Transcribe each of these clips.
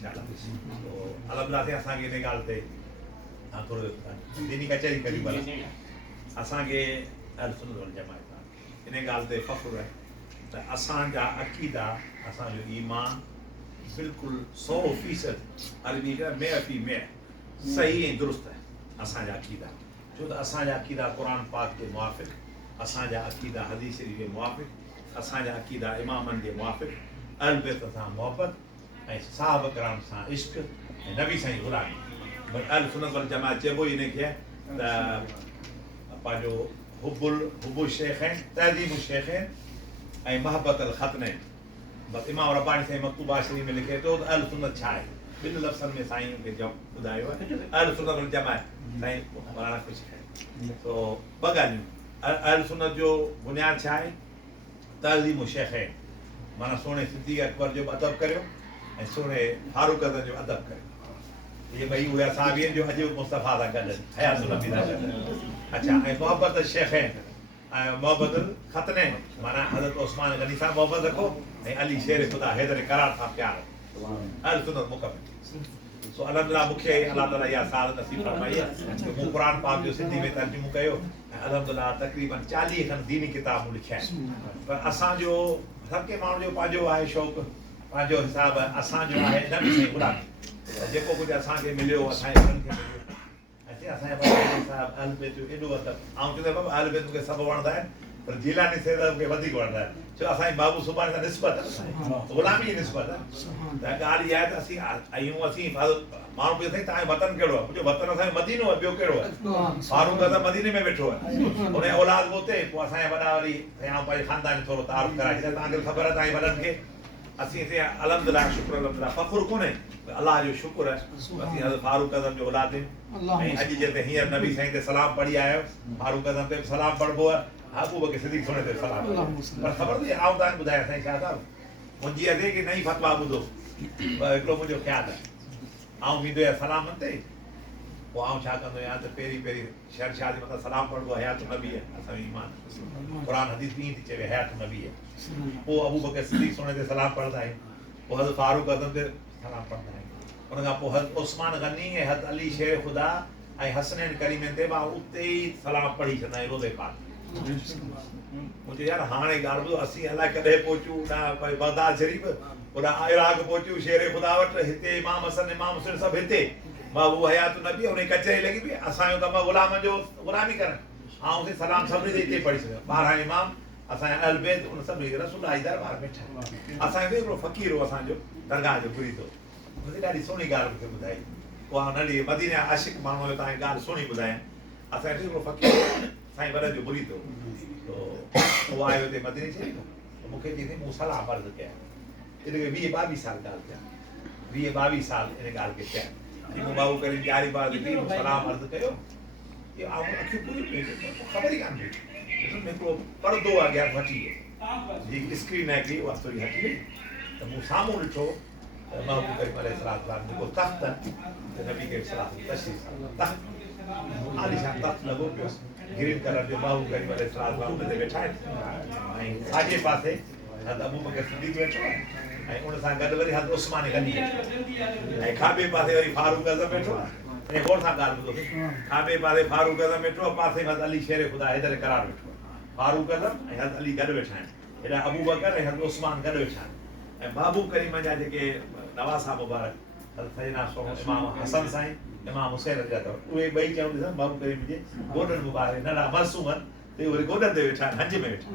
इंशाल्लाह तो अलहमदिल्ला से असांखे इन ॻाल्हि ते थोरो दीनी कचहरी करी भला असांखे अहल सुन्नत वल जमात इन ॻाल्हि ते फ़ख़्रु आहे त असांजा अक़ीदा असांजो ईमान बिल्कुलु 100% अरबी में 100% सही ऐं दुरुस्त आहे असांजा अक़ीदा छो त असांजा अक़ीदा क़ुर पाक जे मुआफ़िक़ असांजा अक़ीदा हदीस शरीफ़ जे मुआफ़िक़ असांजा अक़ीदा इमामनि जे मुआफ़िक़ अहल बैत सां मोहबत ऐं साहब कराम सां इश्क ऐं नबी साईं ग़ुलामी अहल सुन्नत वल जमात चइबो ई हिनखे त पंहिंजो हुबुल शेख़ैन तहज़ीम शेख़ैन ऐं महबत अल ख़तनैन बसि इमाम रब्बानी साईं मकतूबा शरीफ़ में लिखे थो त अहल सुन्नत छा आहे ॿिनि लफ़्ज़नि में साईं खे ॿुधायो आहे अहल सुन्नत वल जमात साईं मौलाना ख़ुशि आहे तो ॿ ॻाल्हियूं अहल सुन्नत जो बुनियादु छा आहे तहज़ीम शेख़ैन माना सोणे सिद्दीक़ अकबर जो अदब करियो ऐं सोणे फारूक अज़म जो अदब करियो ये ॿई उहे असांबियुनि जो अॼु मुस्तफ़ा सां गॾु हयातुन नबी सां गॾु अच्छा ऐं मोहबत शेख़ैन ऐं मोहबत ख़तनैन माना हज़रत उस्मान गनी सां मोहबत रखो ऐं अली शेर ख़ुदा हैदर करार सां प्यार अहल सुन्नत मुकमिल सो अलहमदिल्ला मूंखे अल्लाह ताला इहा साल नसीब फरमाई आहे मूं क़ुर पाक जो सिंधी में तर्जुमो कयो ऐं अलहमदिल्ला तक़रीबन 40 खनि दीनी किताबूं लिखिया आहिनि पर असांजो हर के माण्हू जो पंहिंजो आहे शौक़ु पंहिंजो हिसाबु आहे असांजो आहे नबी साईं ग़ुलामी जेको कुझु असांखे मिलियो असांजे घरनि खे मिलियो ऐं असांजे साहिबु अहल बैत जो एॾो अदब ऐं चवंदो बाबा अहल बैत मूंखे सभु वणंदा आहिनि पर जीलानी साहिब मूंखे वधीक वणंदा आहिनि छो असांजी बाबू सुभाणे सां निस्बत आहे ग़ुलामी जी निस्बत आहे त ॻाल्हि इहा आहे त असीं आहियूं असीं माण्हू पुछे साईं तव्हांजो वतन कहिड़ो आहे मुंहिंजो वतन असांजो मदीनो आहे ॿियो कहिड़ो आहे फारूक अज़म मदीने में वेठो आहे हुन जो औलाद बि हुते पोइ असांजा वॾा वरी आऊं पंहिंजे ख़ानदान जो थोरो तारुफ़ कराए छॾियां तव्हांखे ख़बर आहे तव्हांजे वॾनि खे असीं हिते अलहमदिल्ला शुक्र अलहमदिल्ला फ़ख़्रु कोन्हे अलाह जो शुक्र आहे असीं हज़रत फारूक अज़म जो औलाद आहियूं ऐं अॼु जिते हींअर नबी साईं ते सलाम पढ़ी आयो फारूक अज़म ते सलाम पढ़बो आहे हा अबू बकर सिद्दीक़ सोने ते सलाम पर ख़बर अथई आऊं तव्हांखे ॿुधायां साईं छा था मुंहिंजी अॻे की नई फ़तवा ॿुधो हिकिड़ो मुंहिंजो ख़्यालु आहे आऊं वेंदो आहियां सलाम ते पोइ आऊं छा कंदो आहियां त पहिरीं शहरशाह जे मथां सलाम पढ़ंदो आहे हयात नबी आहे असांजो ईमान क़ुर हदीस ईअं थी चवे हयात नबी आहे पोइ अबू बकर सिद्दीक़ सोने ते सलाम पढ़ंदा आहियूं पोइ हज़रत फारूक अज़म ते सलाम पढ़ंदा आहियूं उन खां पोइ हज़रत उस्मान गनी ऐं हज़रत अली शेर ख़ुदा ऐं हसनैन करीमैन ते मां उते ई सलाम पढ़ी छॾंदा आहियूं रोज़े पाक मुंहिंजे यार हाणे ॻाल्हि ॿुधो असीं अलाए कॾहिं पहुचूं न बगदाद शरीफ़ होॾां इराक पहुचूं शेर ख़ुदा वटि हिते इमाम हसन इमाम हुसैन सभु हिते बाबू हयात नबी उन कचहरी लॻी पई असांजो कमु आहे ग़ुलाम जो ग़ुलामी करणु ऐं सलाम सभिनी ते हिते पढ़ी छॾियो 12 इमाम असांजा अहल बैत उन सभिनी खे रसूल जी दरबार वेठा असांजो हिकिड़ो फ़क़ीर हो असांजो दरगाह जो मुरीदो हुनखे ॾाढी सुहिणी ॻाल्हि मूंखे ॿुधाई उहा नंढी मदीने आशिक़ माण्हू हुयो तव्हांखे ॻाल्हि सुहिणी ॿुधायां असांजो हिकिड़ो फ़क़ीर साईं वॾनि जो मुरीदो उहो आयो हिते मदीने शरीफ़ मूंखे चई मूं सलाम अर्ज़ु कया हिनखे 20-22 साल ॻाल्हि कया 20-22 साल इन ॻाल्हि खे कया मूं बाबू करे 4 बार सलाम अर्ज़ु कयो अखियूं पूरी ख़बर ई कान पई हिकिड़ो परदो अॻियां हटी वियो जी स्क्रीन आहे हिकिड़ी उहा थोरी हटी वई त मूं साम्हूं ॾिठो त महबूब करीम अलैहिस्सलाम जेको तख़्त नबी करीम तशरीफ़ तख़्त आलीशान तख़्त लॻो पियो ग्रीन कलर जो महबूब करीम अलैहिस्सलाम उन ते वेठा आहिनि ऐं साॼे पासे हज़रत अबू बकर सिद्दीक़ वेठो आहे ऐं उन सां गॾु वरी हज़रत उस्मान गनी ऐं खाॿे पासे वरी फारूक अज़म वेठो आहे ऐं गौर सां ॻाल्हि ॿुधो खाॿे पासे फारूक अज़म वेठो आहे पासे में हज़रत अली शेर ख़ुदा हैदर करार वेठो आहे फारूक अज़म ऐं हज़रत अली गॾु वेठा आहिनि हेॾा अबू बकर ऐं हज़रत उस्मान गॾु वेठा आहिनि ऐं महबूब करीम जा जेके नवासा मुबारक हज़रत सैयदना इमाम हसन साईं इमाम हुसैन जा अथव उहे ॿई चवण ॾिसो महबूब करीम जे गोॾनि मुबारक नंढा मासूम आहिनि त वरी गोॾनि ते वेठा आहिनि हंज में वेठा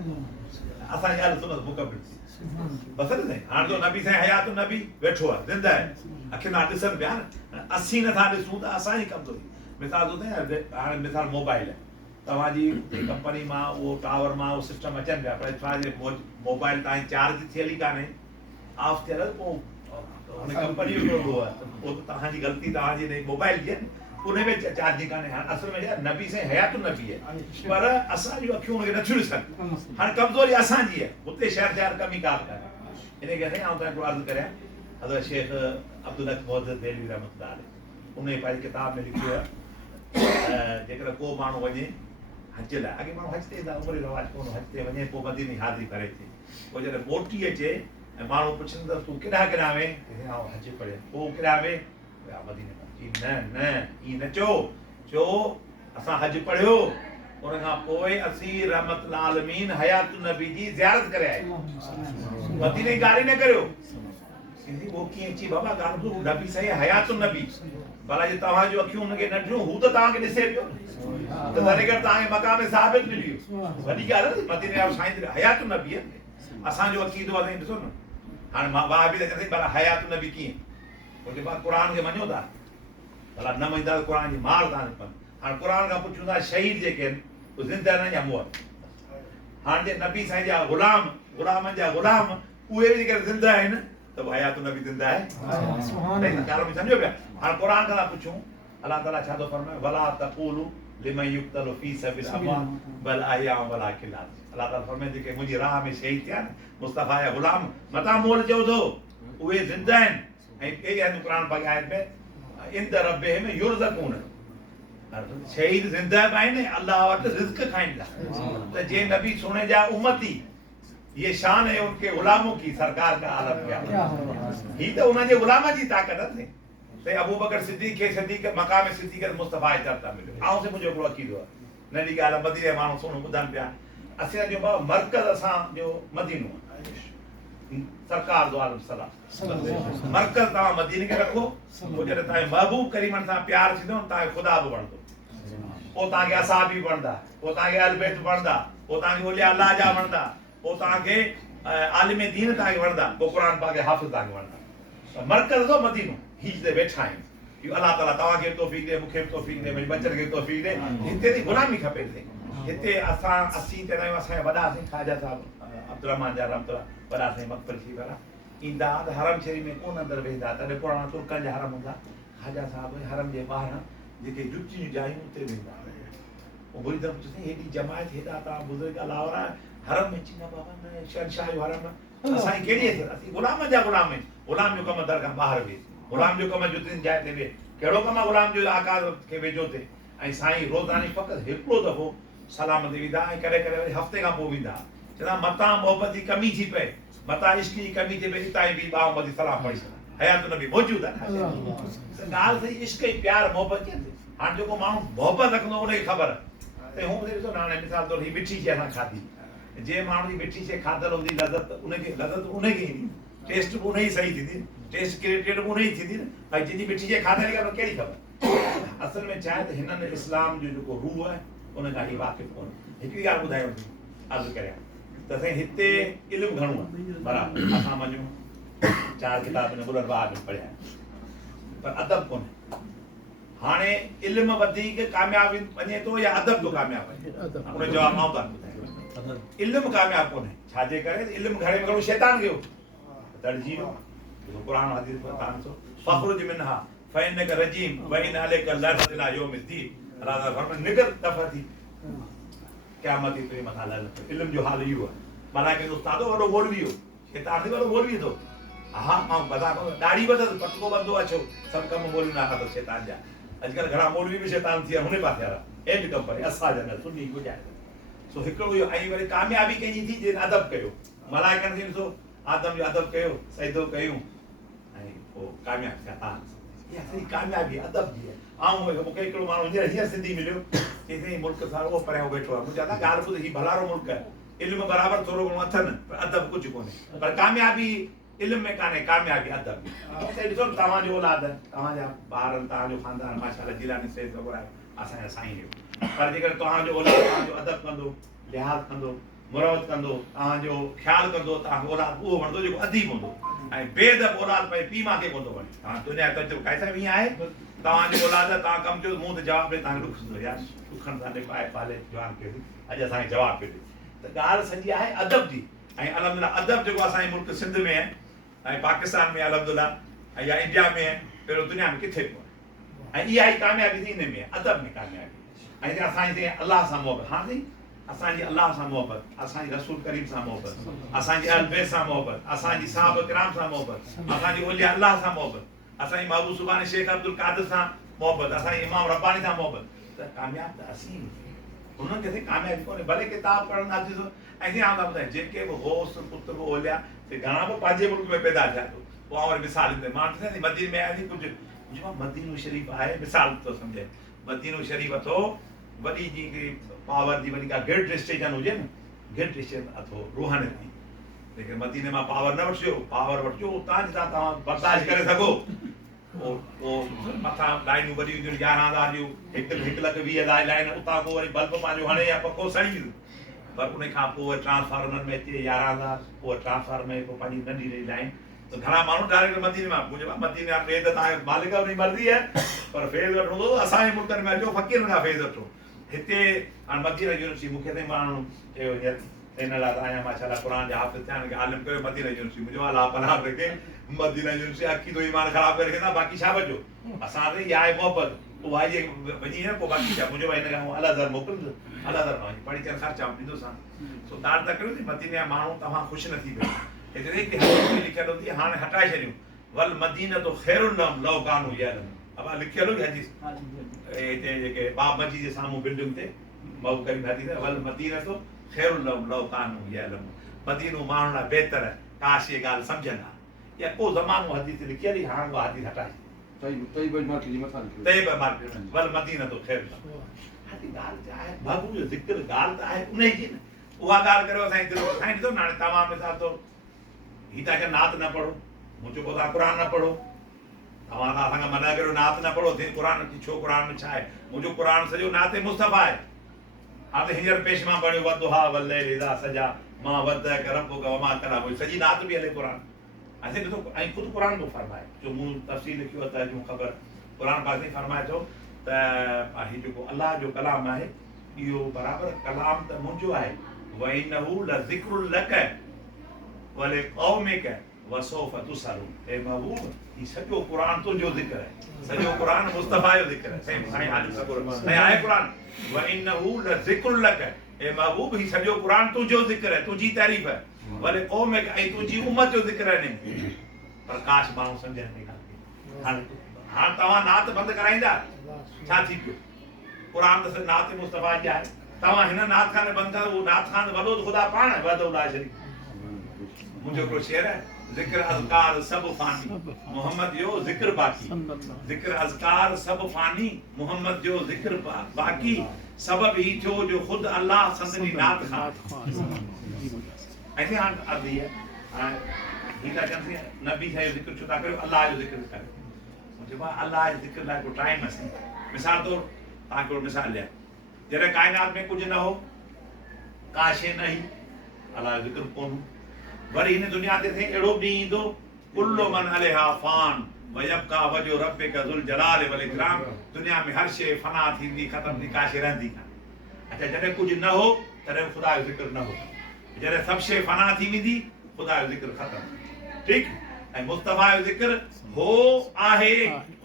असांजी अहल सुन्नत मुकमिल बसि न हाणे जो नबी साईं हयात नबी वेठो आहे ज़िंदा आहे अखियुनि खां ॾिसनि पिया न असीं नथा ॾिसूं त असांजी कमज़ोरी मिसाल थो थिए हाणे मिसाल मोबाइल आहे तव्हांजी कंपनी मां उहो टावर मां उहो सिस्टम अचनि पिया पर तव्हांजे मोबाइल तव्हांजी चार्ज थियल ई कान्हे ऑफ थियल पोइ हुन कंपनी जो हूंदो आहे पोइ तव्हांजी ग़लती तव्हांजी मोबाइल जी आहे उन में चार्जिंग कान्हे हाणे असुल में छा नबी साईं हयात नबी आहे पर असांजूं अखियूं हुनखे नथियूं ॾिसनि हाणे कमज़ोरी असांजी आहे हुते शहर कमी का बि कान्हे इन करे साईं आउं तव्हांखे अर्ज़ु करियां हज़रत शेख अब्दुल हक मुहद्दिस देलवी रहमतुल्लाह अलैह उन पंहिंजी किताब में लिखियो आहे जेकर को माण्हू वञे हज लाइ अॻे माण्हू हज ते उमिरि रवाज कोन हज ते वञे पोइ मदीने हाज़िरी करे अचे पोइ जॾहिं मोटी अचे त ऐं माण्हू पुछनि त तूं केॾांहुं केॾांहुं वें हज पढ़िया पोइ केॾांहुं वें मदीने में न न ईअं न चओ असां हज पढ़ियो उन खां पोइ असीं रहमत आलमीन हयात नबी जी ज़ियारत करे आया मदीने जी ॻाल्हि न करियो वो कीअं अची बाबा ॻाल्हि ॿुधो नबी साईं हयात नबी भला जे तव्हां जूं अखियूं हुनखे न ॾिठियूं हू त तव्हांखे ॾिसे पियो त तॾहिं करे तव्हांखे मक़ाम साबित मिली वियो वॾी ॻाल्हि आहे मदीने जा साईं हयात नबी आहे असांजो अक़ीदो आहे ॾिसो न हाणे मां बि त चवंदी भला हयात नबी कीअं उनजे बाद क़ुर खे मञो था भला न मञींदा त क़ुर जी मार तव्हां हाणे क़ुर खां पुछूं था शहीद जेके आहिनि उहे ज़िंदा आहिनि या मुअत हाणे जे नबी साईं जा ग़ुलामनि जा ग़ुलाम उहे बि जेके ज़िंदा आहिनि त हयात नबी ज़िंदा आहे ॻाल्हि सम्झो पिया हाणे क़ुर खां पुछूं अलाह ताला छा थो फरमाए वला तक़ूलू लिमन युक़तलु फी सबिल अमवात बल अहया वलाकिन अलाह ताला फरमाए जेके मुंहिंजी राह में शहीद थिया आहिनि मुस्तफ़ा जा ग़ुलाम मतां मोल चओ थो उहे ज़िंदा आहिनि ऐं कई आहिनि क़ुर पाक आयत में इंद रब्बिहिम युरज़क़ून शहीद ज़िंदा बि आहिनि अलाह वटि रिज़्क़ खाईंदा त जे नबी सुणे जा उम्मती ये शान है उनके गुलामों की सरकार का आलम क्या ही तो उन्हें गुलाम जी ताकत है ते अबू बकर सिद्दीक के सिद्दीक मकाम सिद्दीक मुस्तफा चर्चा मिलो आओ से मुझे हिकिड़ो अकीदो आहे नंढी ॻाल्हि मदीने माण्हू सोनो ॿुधनि पिया असां जो मर्कज़ असां जो मदीनो सरकार दो आलम सलाम मर्कज़ तव्हां मदीने खे रखो पोइ जॾहिं तव्हांजे महबूब करीमन सां प्यार थींदो तव्हांखे ख़ुदा बि वणंदो पोइ तव्हांखे असाबी वणंदा पोइ तव्हांखे अहल बैत वणंदा पोइ तव्हांखे औलिया अल्लाह जा वणंदा पोइ तव्हांखे आलिम दीन तव्हांखे वणंदा पोइ क़ुर पाक जा हाफ़िज़ तव्हांखे वणंदा मर्कज़ तो मदीनो ही हिते वेठा आहिनि इहो अलाह ताला तव्हांखे तौफ़ीक़ ॾे मूंखे बि तौफ़ीक़ ॾे मुंहिंजे बचनि खे तौफ़ीक़ ॾे हिते जी ग़ुलामी खपे हिते असां असीं चवंदा आहियूं असांजा वॾा साईं ख़्वाजा साहिब अब्दुर्रहमान जा रहमतुल्लाह वॾा साईं मक़बल थी विया ईंदा त हरम शरीफ़ में कोन अंदरि वेंदा तॾहिं पुराणा तुर्कनि जा हरम हूंदा ख़्वाजा साहिब हरम जे ॿाहिरां जेके जुचियूं जायूं उते वेंदा पोइ बुरी तरह चई हेॾी जमायत हेॾा तव्हां बुज़ुर्ग अलावा हरम में चीना बाबा न शहनशाह जो हरम असांजी कहिड़ी हैसियत असीं ग़ुलाम जा ग़ुलाम आहिनि ग़ुलाम जो कमु दर खां ॿाहिरि वेह ग़ुलाम जो कमु जुतियुनि जाइ ते वेह कहिड़ो कमु आहे ग़ुलाम जो आकार खे वेझो थिए ऐं साईं रोज़ानी फ़क़ति हिकिड़ो दफ़ो सलाम ते वेंदा ऐं कॾहिं कॾहिं वरी हफ़्ते खां पोइ वेंदा चवंदा मतां मोहबत जी कमी थी पए मतां इश्क जी कमी थी पए हितां बि ॿाहूं ॿधी सलाम पढ़ी सघां हयात नबी मौजूदु आहे ॻाल्हि सही इश्क ऐं प्यार मोहबत कीअं थिए हाणे जेको माण्हू मोहबत रखंदो उनखे ख़बर त हू ॾिसो न हाणे मिसाल तौरु हीअ मिठी शइ असां खाधी जे माण्हू जी मिठी शइ खाधल हूंदी लज़त उनखे ईंदी टेस्ट बि उन ई सही थींदी टेस्ट क्रिएटेड बि उन ई थींदी न भाई जंहिंजी मिठी शइ खाधल आहे कहिड़ी ख़बर असल में छा आहे त हिननि इस्लाम जो जेको रूह आहे उन खां ही वाक़िफ़ कोन्हे हिकिड़ी ॻाल्हि ॿुधायो अर्ज़ु करियां त साईं हिते इल्मु घणो आहे बराबरि असां मञूं 4 किताब हिन गुलर बाग में पढ़िया पर अदब कोन्हे हाणे इल्मु वधीक कामयाबी वञे थो या अदब जो कामयाबु वञे उन जो जवाबु मां तव्हांखे ॿुधायां इल्मु कामयाबु कोन्हे छाजे करे इल्मु घणे में घणो शैतान कयो दर्जी वियो क़ुर हदीस में तव्हां ॾिसो फ़ख़्रुज मिनहा फ़इन्नका रजीम व इन अलैका लअनतु इला यौमिद्दीन अलाह ताला फरमाए निगर दफ़ा थी क़यामत ते मथा लअनत इल्मु जो हाल इहो आहे भला के उस्ताद वॾो मौलवी हो शैतान बि वॾो मौलवी थो हा मां बता ॾाढी वधि पटको बंदो आहे छो सभु कम मौलवी न अथव शैतान जा अॼुकल्ह घणा मौलवी बि शैतान थी विया हुन पासे वारा एंड कम परे असां जा न सुन्नी गुजारे सो हिकिड़ो इहो ऐं वरी कामयाबी कंहिंजी थी जिन अदब कयो मलाइकनि खे ॾिसो आदम जो अदब कयो सजदो कयूं ऐं पोइ कामयाबु थिया तव्हां इहा सॼी कामयाबी अदब जी आहे मूंखे हिकिड़ो माण्हू हींअर सिंधी मिलियो चई मुल्क सारो उहो परियां वेठो आहे मुंहिंजा था ॻाल्हि ॿुध हीउ भलारो मुल्क आहे इल्मु बराबरि थोरो घणो अथनि पर अदब कुझु कोन्हे पर कामयाबी इल्म में कान्हे कामयाबी अदब में ॾिसो न तव्हांजो औलाद तव्हांजा ॿार तव्हांजो ख़ानदान माशाअल्लाह जिलानी सैद वग़ैरह असांजा साईं जो पर जेकर तव्हांजो औलाद तव्हांजो अदब कंदो लिहाज़ कंदो मुरवत कंदो तव्हांजो ख़्यालु कंदो तव्हांखे औलाद उहो वणंदो जेको अदीब हूंदो ऐं बेअदब औलाद भई पीउ मां खे कोन थो वणे तव्हां दुनिया तजुर्बो काई साहिब ईअं आहे तव्हांजी औलाद तव्हां कमु कयो मूं त जवाबु ॾे तव्हांखे ॾुख थींदो यार ॾुखनि सां पाए पाले जवान पियो अॼु असांखे जवाबु पियो ॾे त ॻाल्हि सॼी आहे अदब जी ऐं अलहमदिल्ला अदब जेको असांजे मुल्क सिंध में आहे ऐं पाकिस्तान में अलहमदिल्ला ऐं या इंडिया में आहे पहिरियों दुनिया में किथे कोन्हे ऐं इहा ई कामयाबी थी इन में अदब में कामयाबी ऐं असांजी अलाह सां मोहबत हा साईं असांजी अलाह सां मोहबत असांजी रसूल करीम सां मोहबत असांजी अहल बैत सां मोहबत असांजी साहब किराम सां मोहबत असांजी औलिया अल्लाह सां मोहबत असांजी महबूब सुभाणे शेख अब्दुल कादिर सां मोहबत असांजी इमाम रब्बानी सां मोहबत त कामयाबु त असीं उन्हनि खे कामयाबी कोन्हे भले किताब पढ़नि ऐं ॿुधाए जेके बि होस पुत्र औलिया ते घणा बि पंहिंजे मुल्क में पैदा थिया पोइ वरी मिसाल ॾींदे मां ॾिसां थी मदीने में आया थी कुझु मदीनो शरीफ़ आहे मिसाल थो सम्झे मदीनो शरीफ़ अथो वॾी जी पावर जी वॾी का गिल्ड स्टेशन हुजे न गिल्ड स्टेशन अथो रूहानी थी लेकिन मदीने मां पावर न वठिजो पावर वठिजो उतां जितां तव्हां बर्दाश्त करे सघो पोइ मथां लाइनूं वॾियूं ईंदियूं 11,000 जूं 1,20,000 लाइन उतां पोइ वरी बल्ब पंहिंजो हणे या पको सड़ी पर उन खां पोइ ट्रांसफार्मर में अचे 11,000 पोइ ट्रांसफार्मर में पोइ पंहिंजी नंढी नंढी लाइन तो घणा माण्हू डायरेक्ट मदीने में मुंहिंजे मदीने में ॿिए त तव्हांखे मालिक जी मर्ज़ी आहे पर फैज़ वठो थो असांजे मुल्कनि में अचो फ़क़ीरनि खां फैज़ वठो हिते हाणे मदीना यूनिवर्सिटी मूंखे त माण्हू चयो हींअर हिन लाइ त आहियां माशाल्लाह क़ुरान जा हाफ़िज़ थिया आहिनि आलिम कयो मदीना यूनिवर्सिटी मुंहिंजो अलाह पनाह रखे मदीना यूनिवर्सिटी अखीदो ईमान ख़राबु करे रखंदा बाक़ी छा बचो असां ते इहा आहे मोहबत पोइ भाई जे वञी न पोइ बाक़ी छा मुंहिंजो भाई हिन खां अलादर मोकिलिंदो अलादर खां पढ़ी करे ख़र्चा ॾींदोसां सो तव्हां त करियो मदीने जा माण्हू तव्हां ख़ुशि न थी पियो हिते लिखियल हूंदी हाणे हटाए छॾियूं वल मदीना तो ख़ैरुल लहुम लौ कानू यअलमून अब लिखियल हुई हदीस हिते जेके बाब मस्जिद जे साम्हूं बिल्डिंग ते मऊ करीम हदीस वल मदीना तो ख़ैरुल लहुम लौ कानू यअलमून मदीनो माण्हुनि लाइ बहितर काश इहा ॻाल्हि सम्झंदा या को ज़मानो हदीस लिखियल ई हाणे उहा हदीस हटाए वल मदीना तो ख़ैरुल लहुम ॻाल्हि त आहे बाबू जो ज़िक्र ॻाल्हि त आहे उन जी न उहा ॻाल्हि करियो असांजी दिलि साईं ॾिसो न हाणे तव्हां मिसाल तौरु हीअ तव्हांखे नात न पढ़ो मुंहिंजो पोइ तव्हां क़ुरान न पढ़ो तव्हां त असांखे मना करियो नात न पढ़ो थिए क़ुरान छो क़ुरान में छा आहे मुंहिंजो क़ुरान सॼो नाते मुस्तफ़ा आहे हा त हींअर पेश मां पढ़ियो वदुहा वल्लैल इज़ा सजा मां वदअक रब्बुक वमा कला सॼी नात बि हले क़ुरान असां ॾिसो ऐं ख़ुदि क़ुरान थो फरमाए जो मूं तफ़सील लिखियो आहे त जूं ख़बर क़ुरान पाक में फरमाए थो त हीउ जेको अलाह जो कलाम आहे इहो बराबरि कलाम त मुंहिंजो आहे वइन्नहु लज़िक्रुल लक वलिक़ौमिक वसौफ तुसअलून ए महबूब ही सॼो क़ुरान तुंहिंजो ज़िक्र आहे सॼो क़ुरान मुस्तफ़ा जो ज़िक्र आहे साईं हाली सगुर ऐं आहे क़ुरान वइन्नहु लज़िक्रुल लक ए महबूब ही सॼो क़ुरान तुंहिंजो ज़िक्र आहे तुंहिंजी तारीफ़ आहे वलिक़ौमिक ऐं तुंहिंजी उम्मत जो ज़िक्र आहे प्रकाश माण्हू सम्झनि थी हाणे तव्हां नात बंदि कराईंदा छा थी पियो क़ुरान त नात मुस्तफ़ा जी आहे तव्हां हिन नात खाने बंदि कयो उहो नात खान वॾो त ख़ुदा पाण वॾो ला शरीफ़ मुंहिंजो हिकिड़ो शेर आहे ज़िक्र अज़कार सभु फानी मोहम्मद जो ज़िक्र बाक़ी ज़िक्र अज़कार सभु फानी मोहम्मद जो ज़िक्र बाक़ी सबब ही थियो जो ख़ुदि अल्लाह संदनी नात खान ऐसे हाणे अर्ज़ी आहे हाणे हीअ था चवनि नबी सां ज़िक्र छो था करियो अल्लाह जो ज़िक्र करियो मुंहिंजो भाउ अल्लाह जे ज़िक्र लाइ को टाइम असीं मिसाल तौरु तव्हां हिकिड़ो मिसाल ॾियां जॾहिं काइनात में कुझु न हो का शइ न हुई अल्लाह जो ज़िक्र कोन वरी हिन दुनिया ते थिए अहिड़ो ॾींहुं ईंदो कुल्लु मन अलैहा फ़ान वयबका वजो रब्बिका ज़ुल जलाल वल इकराम दुनिया में हर शइ फना थींदी ख़तम थी का शइ रहंदी कान अच्छा जॾहिं कुझु न हो तॾहिं ख़ुदा जो ज़िक्र न हो जॾहिं सभु शइ फना थी वेंदी ख़ुदा जो ज़िक्र ख़तम ठीकु ऐं मुस्तफ़ा जो ज़िक्र हो आहे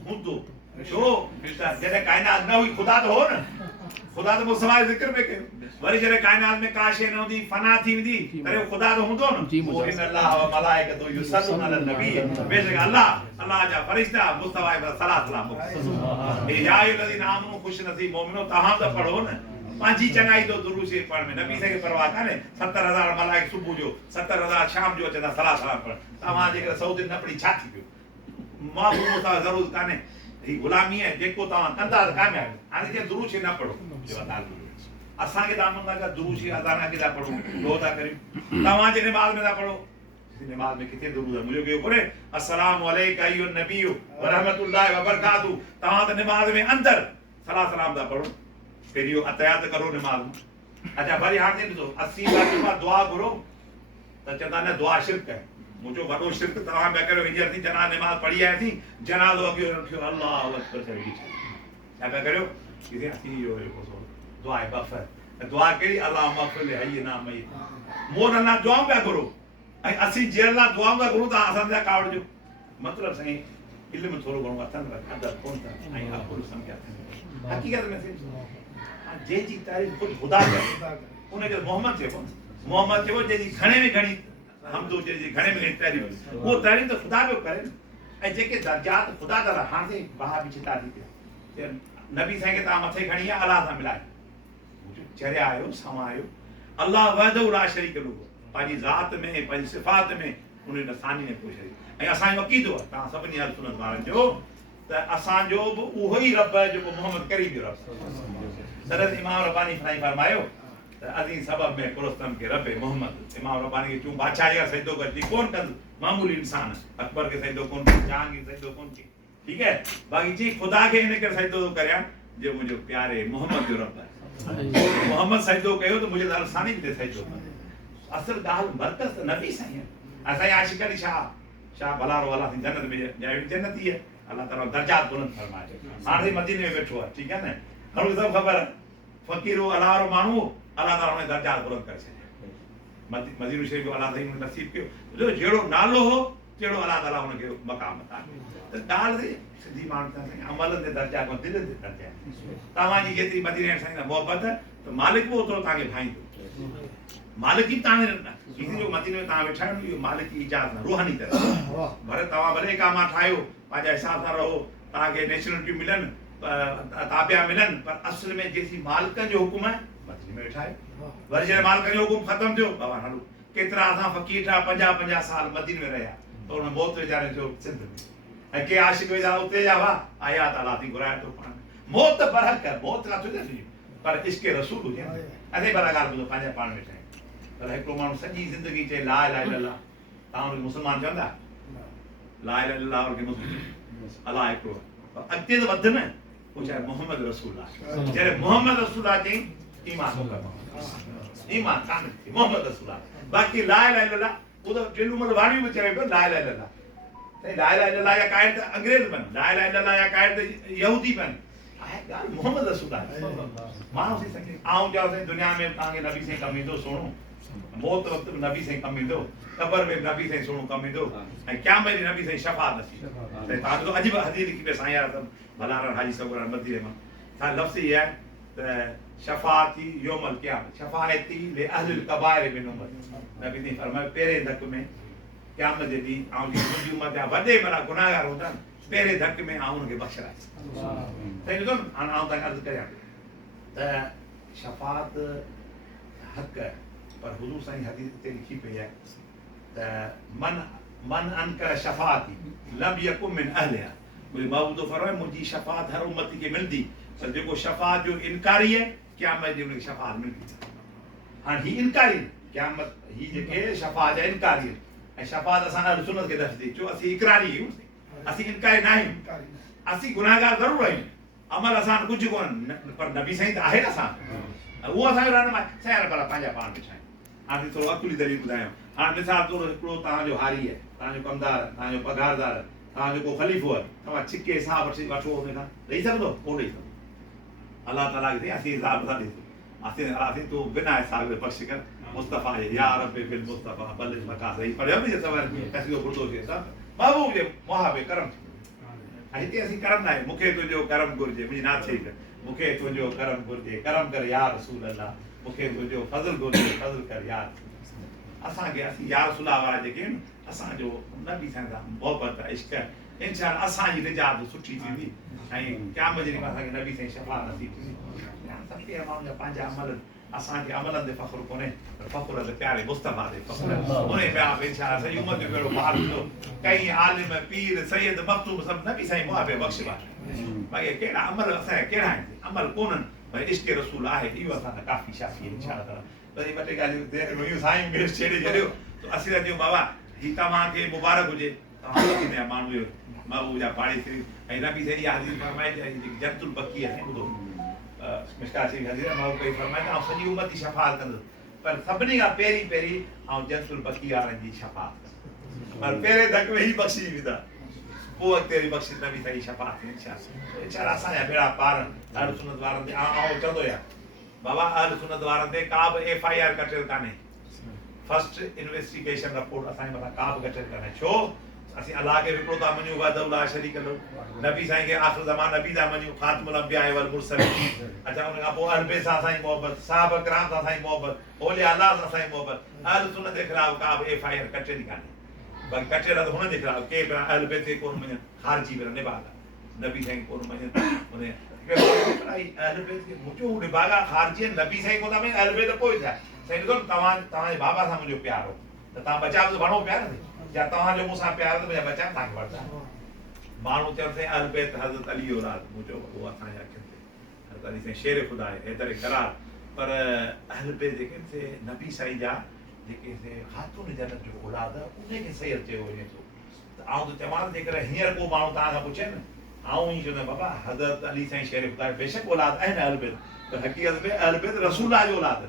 हूंदो छो जॾहिं काइनात न हुई ख़ुदा त हो न ख़ुदा त मुस्तफ़ा जो ज़िक्र में कयो वरी जॾहिं काइनात में का शइ न हूंदी फना थी वेंदी तॾहिं ख़ुदा त हूंदो न इन अल्लाह व मलाइकतु युसल्लून अलन नबी बेशक अल्लाह जा फरिश्ता मुस्तफ़ा पर सलात सलाम मोकिलींदा या अय्युहल्लज़ीना आमनू खुश नसीब मोमिनो तव्हां त पढ़ो न पंहिंजी चङाई तो दुरूद शरीफ़ पढ़ण में नबी साईं खे परवाह कान्हे 70,000 मलाइक सुबुह जो 70,000 शाम जो अचंदा सलात सलाम पढ़ तव्हां जेकर 100 दिन न पढ़ी छा थी पियो मां मुतां ज़रूरत कान्हे ही गुलामी आहे जेको तव्हां कंदा त कामयाबु हाणे जे दुरूद शरीफ़ न पढ़ो असांखे तव्हां मंदा दुरूद शरीफ़ अज़ाना के था पढ़ो रो था करियो तव्हां जे नमाज़ में था पढ़ो नमाज़ में किथे दुरूद आहे मुंहिंजो ॿियो कोन्हे अस्सलामु अलैका अय्युहन नबी व रहमतुल्लाहि व बरकातहू तव्हां त नमाज़ में अंदर सलात सलाम था पढ़ो पहिरीं इहो अतयात करो नमाज़ में अच्छा वरी हाणे ॾिसो 80 बार दुआ घुरो त चवंदा न दुआ शिरक आहे मुंहिंजो वॾो शिरक तव्हां पिया करियो हींअर थी जना नमाज़ पढ़ी आयासीं जनाज़ो अॻियो रखियो अल्लाहु अकबर करे छा पिया करियो किथे असीं इहो जेको दुआ आहे बफ़र दुआ कहिड़ी अल्लाह मग़फ़िर हय्यना मय्यित मोर अल्लाह दुआऊं पिया घुरो ऐं असीं जंहिं लाइ दुआऊं था घुरूं तव्हां असांजा कावड़िजो मतिलबु साईं इल्मु थोरो घणो अथनि अदब कोन अथनि ऐं अकुल सम्झा अथनि हक़ीक़त में जंहिंजी तारीफ़ ख़ुदि ख़ुदा करे उनखे मोहम्मद चइबो जंहिंजी घणे में घणी हमदो जंहिंजी घणे में घणी तारीफ़ उहो तारीफ़ त ख़ुदा पियो करे न ऐं जेके दर्जात ख़ुदा ताला हाणे बाहि बि छिता थी पिया नबी साईं खे तव्हां मथे खणी आहे अलाह सां मिलाए चरिया आहियो समा आहियो अल्लाह वहदहू ला शरीक लहू पंहिंजी ज़ात में पंहिंजी सिफ़ात में उन सानी ने कोशिश ऐं असांजो अक़ीदो आहे तव्हां सभिनी अहल सुन्नत वारनि जो त असांजो बि उहो ई रब आहे जेको मोहम्मद करीम जो रब सदर इमाम रब्बानी फरमायो त अज़ीम सबब में कुरस्तम के रब मोहम्मद इमाम रब्बानी खे चूं बादशाह जा सजदो करती कोन कंदो मामूली इंसान अकबर के सजदो कोन की जहांगीर सजदो कोन की ठीक है बाक़ी जी खुदा के इन करे सजदो करियां जो मुंहिंजो प्यारे मोहम्मद जो रब आहे मोहम्मद सजदो कयो त मुंहिंजे दर सानी ते सजदो करे असल ॻाल्हि मर्कज़ त नबी साईं असांजे आशिक़ अली शाह भलारो वाला जन्नत में जाए जन्नत ही है अल्लाह ताला दर्जात बुलंद फरमाए हाणे मदीने में बैठो आहे ठीक है न हणो सब ख़बर फ़कीरो अलारो माण्हू अल्लाह ताला उन दर्जात बुलंद करे छॾिया मदीनो शरीफ़ अल्लाह ताला नसीब कयो जो जहिड़ो नालो हो जहिड़ो अल्लाह ताला उनखे मक़ाम अता त ॻाल्हि सिंधी माण्हू साईं अमलनि ते दर्जा कोन दिलि ते दर्जा तव्हांजी जेतिरी मदीने साईं सां मोहबत त मालिक बि ओतिरो तव्हांखे भाईंदो मालिक ही तव्हां इसी जो मदीने में तव्हां वेठा आहियो इहो मालिक जी इजाज़त न रूहानी तरह भले तव्हां भले इकामा ठाहियो पंहिंजा हिसाब सां रहो तव्हांखे नेशनलिटियूं मिलनि ताबिया मिलनि पर असुल में जेसी मालिकनि जो हुकुम आहे मदीने में वेठा आहियो वरी जॾहिं मालिकनि जो हुकुम ख़तमु थियो बाबा हलो केतिरा असां फ़क़ीर थिया 50 साल मदीने में रहिया त हुन मौत वीचारे थियो सिंध में ऐं के आशिक़ वीचारा उते जा हुआ आया त अलाह थी घुराए थो पाण मौत बरहक आहे मौत लाइ थो थिए पर इश्क़ रसूल हुजे असां भला ॻाल्हि ॿुधो पंहिंजा पाण में पर हिकिड़ो माण्हू सॼी ज़िंदगी चए ला इलाहा इल्लल्लाह तव्हां हुनखे मुस्लमान चवंदा ला इलाहा इल्लल्लाह हुनखे मुस्लिम अलाह हिकिड़ो अॻिते त वध न पोइ छा मोहम्मद रसूल आहे जॾहिं मोहम्मद रसूल आहे चई ईमान ईमान कान मोहम्मद रसूल आहे बाक़ी ला इलाहा इल्लल्लाह उहो त टेलूमल वाणियूं बि चवे पियो ला इलाहा इल्लल्लाह साईं ला इलाहा इल्लल्लाह या काइर त अंग्रेज़ बन ला इलाहा इल्लल्लाह या काइर त यहूदी बन ॻाल्हि मोहम्मद रसूल आहे माण्हू साईं संगे आऊं चयो साईं दुनिया में तव्हांखे नबी साईं कमु ईंदो सुहिणो मौत वक़्त में नबी साईं कमु ईंदो क़बर में नबी साईं सुहिणो कमु ईंदो ऐं क़यामत में नबी साईं शफ़ाअत नसीब साईं तव्हां ॿुधो अॼु बि हदीस लिखी पिया साईं यार भलारण हाजी सगुर मदीने मां छा लफ़्ज़ इहा आहे त शफ़ाअती यौमल क़यामत शफ़ाअती ले अहलिल कबाइर बिन उम्मत नबी साईं फरमायो पहिरें धक में क़यामत जे ॾींहुं ऐं मुंहिंजी उम्मत जा वॾे वॾा गुनाहगार हूंदा पहिरें धक में आउं हुनखे बख़्शराईंदुसि साईं ॾिसो न हाणे आउं तव्हांखे अर्ज़ु करियां त शफ़ाअत हक़ पर हुज़ूर साईं हदीस ते लिखी पई आहे त मन अनकर शफ़ाअती लम यकुम मिन अहलिहा मुंहिंजे महबूब फरमाए मुंहिंजी शफ़ाअत हर उम्मती खे मिलंदी पर जेको शफ़ाअत जो इनकारी आहे क़यामत जी हुनखे शफ़ाअत मिलंदी हाणे हीअ इनकारी क़यामत हीअ जेके शफ़ाअत जा इनकारी आहिनि ऐं शफ़ाअत असां अहल सुन्नत खे दर्ज ॾेई छो असीं इकरारी आहियूं असीं इनकारी न आहियूं असीं गुनाहगार ज़रूरु आहियूं अमल असां कुझु कोन पर नबी साईं त आहे न असां उहो असांजो रहनुमा साईं भला पंहिंजा पाण वेठा आहियूं हाणे थोरो अकुली तरीक़ो ॿुधायां हाणे मिसाल तौरु हिकिड़ो तव्हांजो हारी आहे तव्हांजो कमदार तव्हांजो पघारदार तव्हांजो को ख़लीफ़ो आहे तव्हां छिके हिसाब वठो हुन खां ॾेई सघंदो कोन ॾेई सघंदो अलाह ताला खे असीं हिसाब सां ॾींदो असीं तूं बिना हिसाब जो बख़्श कर मुस्तफ़ा या रब बिल मुस्तफ़ा बलिग मका सही पढ़ियो बि सवाल असीं घुर्दो थिए सभु महबूब जे मुहाबे करम ऐं हिते असीं करम न आहे मूंखे तुंहिंजो करम घुरिजे मुंहिंजी नाथ चई मूंखे तुंहिंजो करम घुरिजे करम कर या रसूल अल्लाह मूंखे तुंहिंजो फज़ल घुरिजे फज़ल कर यार असांखे असीं या रसूल वारा जेके आहिनि असांजो नबी साईं सां मोहबत इश्क़ इंशा असांजी निजात सुठी थींदी ऐं क़यामत जे ॾींहुं असांखे नबी साईं शफ़ाअत नसीब थींदी सभु माण्हुनि जा पंहिंजा अमल असांखे अमलनि ते फ़ख़्रु कोन्हे पर फ़ख़्रु ते प्यारे मुस्तफ़ा ते फ़ख़्रु उन पिया इंशा सॼी उमत जो कहिड़ो ॿार थींदो कई आलिम पीर सैयद मख़्तूम सभु नबी साईं मुआबे बख़्श बाक़ी कहिड़ा अमल असांजा कहिड़ा आहिनि अमल कोन्हनि भई इश्क़ रसूल आहे इहो असां काफ़ी शाफ़ी इंशा वरी ॿ टे ॻाल्हियूं साईं गेस्ट छेड़े छॾियो त असीं था चयूं बाबा हीउ तव्हांखे मुबारक हुजे तव्हां माण्हू जो महबूब जा पाड़ी थी ऐं नबी साईं इहा हदीस फरमाए जंतुल बकी आहे ॿुधो मिशका शरीफ़ हदीस महबूब कई फरमाए ऐं सॼी उमत जी शफ़ाअत कंदुसि पर सभिनी खां पहिरीं ऐं जंतुल बकी वारनि जी शफ़ाअत कंदुसि पर पहिरें धक में ई बख़्शी वेंदा पोइ अॻिते वरी बख़्शी नबी साईं शफ़ाअत इंशा असांजा भेड़ा पार अहल सुन्नत वारनि ते आउं चवंदो आहियां बाबा अहल सुन्नत वारनि ते का बि FIR कटियल कान्हे फर्स्ट इन्वेस्टिगेशन रिपोर्ट असांजे मथां का बि कटियल कान्हे छो असीं अलाह खे हिकिड़ो था मञूं वहदहुल्ला शरीक लो नबी साईं खे आख़िर ज़मान नबी था मञूं ख़ातिमुल अंबिया वल मुरसलीन अच्छा उन खां पोइ अरबे सां असांजी मोहबत साहब किराम सां असांजी मोहबत औलिया अल्लाह सां असांजी मोहबत अहल सुन्नत जे ख़िलाफ़ का बि FIR कटियल ई कान्हे बाक़ी कटियल आहे त हुन जे ख़िलाफ़ के पिया अहल बैत खे कोन मञनि ख़ारिजी पिया निभागा नबी साईं कोन मञनि उन अहल बैत खे मुंहिंजो निभागा ख़ारिजी नबी साईं कोन था मञनि अहल बैत पोइ थिया साईं ॾिसो तव्हांजे बाबा सां मुंहिंजो प्यार हो त तव्हां बचा बि वणो पिया न या तव्हांजो मूंसां प्यार त मुंहिंजा बच्चा तव्हांखे वणंदा माण्हू चवनि साईं अहल बैत हज़रत अली औलाद मूं चयो उहो असांजे अखियुनि ते हज़रत अली साईं शेर ख़ुदा आहे हेतिरे करार पर अहल बैत जेके से नबी साईं जा जेके से ख़ातून जन्नत जो औलाद उनखे सैयद चयो वञे थो त आउं त चवां त जेकर हींअर को माण्हू तव्हां खां पुछे न आउं ई चवंदो बाबा हज़रत अली साईं शेर ख़ुदा बेशक औलाद आहिनि अहल बैत पर हक़ीक़त में अहल बैत रसूल जो औलाद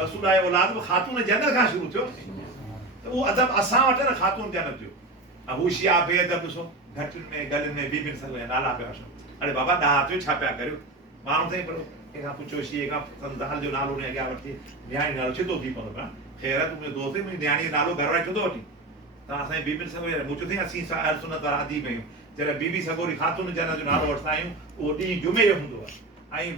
रसूल जो औलाद बि ख़ातून जन्नत खां शुरू थियो त उहो अदब असां वटि न ख़ातून जन्नत जो हू शिया बेअदब ॾिसो घटियुनि में गलियुनि में बीबियुनि सभु नाला पिया वठो अरे बाबा ॾाह थियो छा पिया करियो माण्हू साईं पर कंहिंखां पुछो शीए खां ज़ाल जो नालो ने अॻियां वठी न्याणी नालो छितो थी पवंदो पिया ख़ैर तूं मुंहिंजो दोस्त मुंहिंजी न्याणी जो नालो घर वारी छो थो वठी त असांजी बीबियुनि सभु मूं चयो असीं अहल सुन्नत वारा आदी कयूं जॾहिं बीबी सगोरी ख़ातून जन्नत जो नालो वठंदा आहियूं उहो ॾींहुं जुमे जो हूंदो आहे ऐं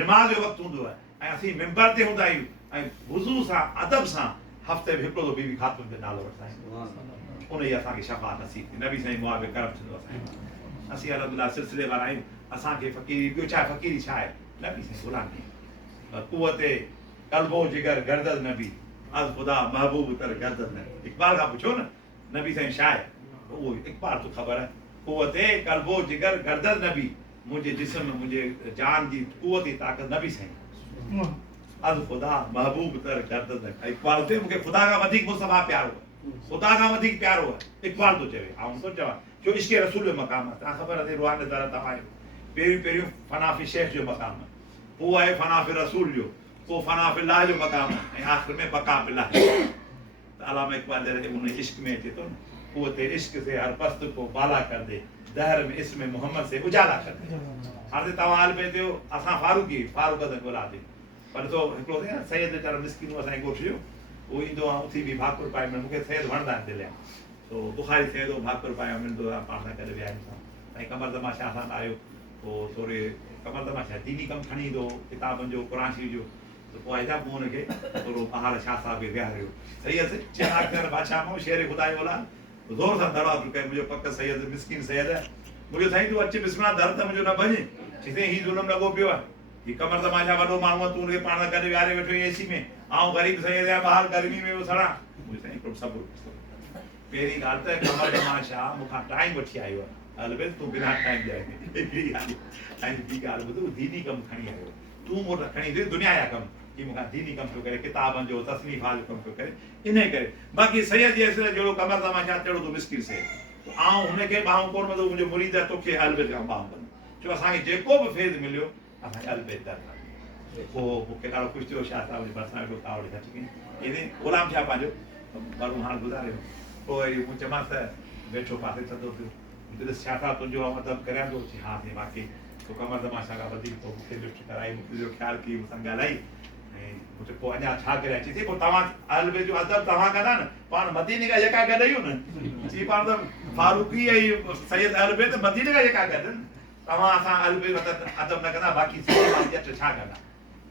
निमाज़ जो वक़्तु हूंदो आहे ऐं असीं मिंबर ते हूंदा आहियूं ऐं वुज़ू सां अदब सां हफ़्ते में हिकिड़ो बीबी ख़ातून जो नालो वठंदा आहियूं उन जी असांखे शफ़ा नसीब थी नबी साईं मुआबे करम थींदो असांजो असीं अल्हम्दुलिल्लाह सिलसिले वारा आहियूं असांखे फ़क़ीरी ॿियो छा फ़क़ीरी छा आहे नबी साईं ग़ुलामी क़ुव्वते क़ल्बो जिगर गर्दल नबी अज़ ख़ुदा महबूब तर गर्दल नबी इक़बाल खां पुछो न नबी साईं छा आहे उहो इक़बाल तो ख़बर आहे क़ुव्वते क़ल्बो जिगर गर्दल नबी मुंहिंजे जिस्म मुंहिंजे जान जी क़ुव्वत जी ताक़त नबी साईं अज़ ख़ुदा महबूब तर गर्दल नबी इक़बाल ते मूंखे ख़ुदा खां वधीक मुस्तफ़ा प्यारो आहे ख़ुदा खां वधीक प्यारो आहे इक़बाल तो चवे आउं थो चवां जो इश्क़ रसूल जो मक़ाम आहे तव्हां ख़बर आहे रुहानी दर तव्हां आहियो पहिरियों पहिरियों फ़नाफ़ी शेख जो मक़ाम आहे पोइ आहे फ़नाफ़ी रसूल जो पोइ फ़नाफ़ी लाह जो मक़ाम आहे ऐं आख़िर में बका बिलाह त अलामा इक़बाल जॾहिं उन इश्क़ में अचे थो न उहो ते इश्क़ से हर पस्त को बाला कर दे दहर में इसमें मोहम्मद से उजाला कर दे हाणे तव्हां हल पे थियो असां फारूकी फारूक त ॻोल्हा थी पर ॾिसो हिकिड़ो थिए न सैयद वीचारो मिस्किन असांखे ॻोठ जो उहो ईंदो आहे उथी बि भाकुर पाए में मूंखे सैयद वणंदा आहिनि दिलि जा तो बुखारी सैयद भाकुर पाए मिलंदो आहे पाण सां गॾु विया आहियूं ऐं कमर तमाशा सां आयो पोइ थोरे कमर तमाशा दीनी कमु खणी ईंदो किताबनि जो क़ुरान शरीफ़ जो त पोइ आइजा पोइ हुनखे थोरो पहाड़ शाह साहिब खे विहारियो सैयद चेहरा बादशाह मां शेर ख़ुदा जो औलाद ज़ोर सां दरवाज़ो कयो मुंहिंजो पक सैयद मिस्किन सैयद मुंहिंजो साईं तूं अच बिस्मिल्लाह दर त मुंहिंजो न भञे चई हीउ ज़ुल्म लॻो पियो आहे हीउ कमर तमाशा वॾो माण्हू आहे तूं हुनखे पाण सां गॾु विहारे वेठो एसी में आउं ग़रीब सैयद आहियां ॿाहिरि गर्मी में सड़ा मुंहिंजो साईं हिकिड़ो सब्र पहिरीं ॻाल्हि त कमर तमाशा मूंखां टाइम वठी आयो आहे हल भई तूं बिना टाइम ॾिए हिकिड़ी ॻाल्हि ऐं ॿी ॻाल्हि ॿुधो दीनी कमु खणी आयो तूं मूं वटि खणी दुनिया जा कमु की मूंखां दीनी कमु पियो करे किताबनि जो तस्नीफ़ा जो कमु पियो करे इन करे बाक़ी सैयद जी हैसियत जहिड़ो कमर तमाशा तहिड़ो तूं मिस्किन सैयद आउं हुनखे ॿाहूं कोन वधो मुंहिंजो मुरीद आहे तोखे अलबेद खां ॿाहूं कंदो छो असांखे जेको बि फेज़ मिलियो असांखे अलबेद दर पोइ मूंखे ॾाढो ख़ुशि थियो छा था मुंहिंजे भरिसां वेठो कावड़ घटि कई इन ग़ुलाम छा पंहिंजो माण्हू हाणे गुज़ारे पोइ मूं चयोमांसि त वेठो पासे थधो थियो ॾिस छा था तुंहिंजो मतिलबु करियां थो हा साईं बाक़ी तो कमर तमाशा खां वधीक पोइ मूंखे लिफ्ट कराई मूंखे ख़्यालु कई मूंसां ॻाल्हाई ऐं मूं पोइ अञा छा करे चई पोइ तव्हां अलबेद जो अदब तव्हां कंदा न पाण मदीने खां जेका गॾु आहियूं न चई पाण त फारूकी ऐं सैयद अलबेद मदीने खां जेका गॾु तव्हां असां अलबेद अदब न कंदा बाक़ी ॼट छा कंदा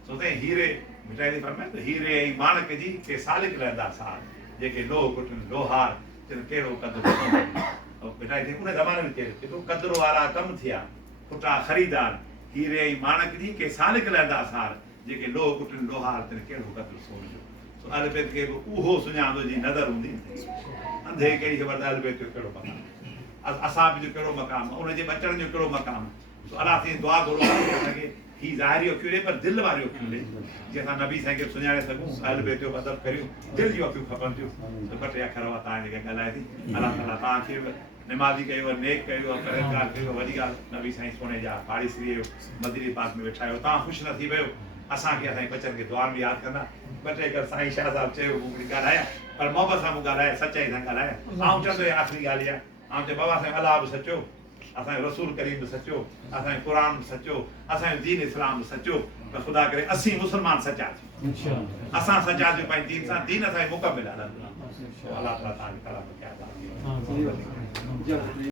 छो त हीरे मिठाई थी फरमाए त हीरे ऐं माणक जी के सालिक रहंदा साल जेके लोह कुटनि लोहार कहिड़ो कदुरु मिठाई थी उन ज़माने में केतिरो कदुरु वारा कमु थिया पुटा ख़रीदार हीरे ऐं माणक जी के सालिक रहंदा सार जेके लोह कुटनि लोहार कहिड़ो कदुरु सोन जो सो अलबेद खे बि उहो सुञाणंदो जी नज़र हूंदी अंधे कहिड़ी ख़बर त अलबेद जो कहिड़ो मक़ाम असाब जो कहिड़ो मक़ाम उनजे बचण जो कहिड़ो मक़ाम सो अलाह साईं दुआ घुरो असांखे ही ज़ाहिरी अखियूं ॾे पर दिलि वारियूं अखियूं ॾे जीअं असां नबी साईं खे सुञाणे सघूं अलबेद जो अदब करियूं दिलि जूं अखियूं खपनि थियूं त ॿ टे अखर हुआ तव्हां जेके ॻाल्हाए थी अलाह ताला तव्हांखे बि निमाज़ी कयो नेक कयो परहेज़गार कयो वॾी ॻाल्हि नबी साईं सोने जा पाड़ीश्रीअ जो मदीने पाक में वेठा आहियो तव्हां ख़ुशि न थी वियो असांखे असांजे बचनि खे दुआ में यादि कंदा ॿ टे कर साईं शाह साहिबु चयो मूं ॻाल्हाया पर मोहबत सां मूं ॻाल्हाया सचाई सां ॻाल्हाया ऐं चवंदो आख़िरी ॻाल्हि इहा ऐं चयो बाबा साईं अलाह बि सचो असांजो रसूल करीम बि सचो असांजो क़ुरान बि सचो असांजो दीन इस्लाम बि सचो त ख़ुदा करे असीं मुस्लमान सचा थियूं असां सचा थियूं पंहिंजे दीन सां दीन असांखे मुकमिल आहे अलाह ताला तव्हांखे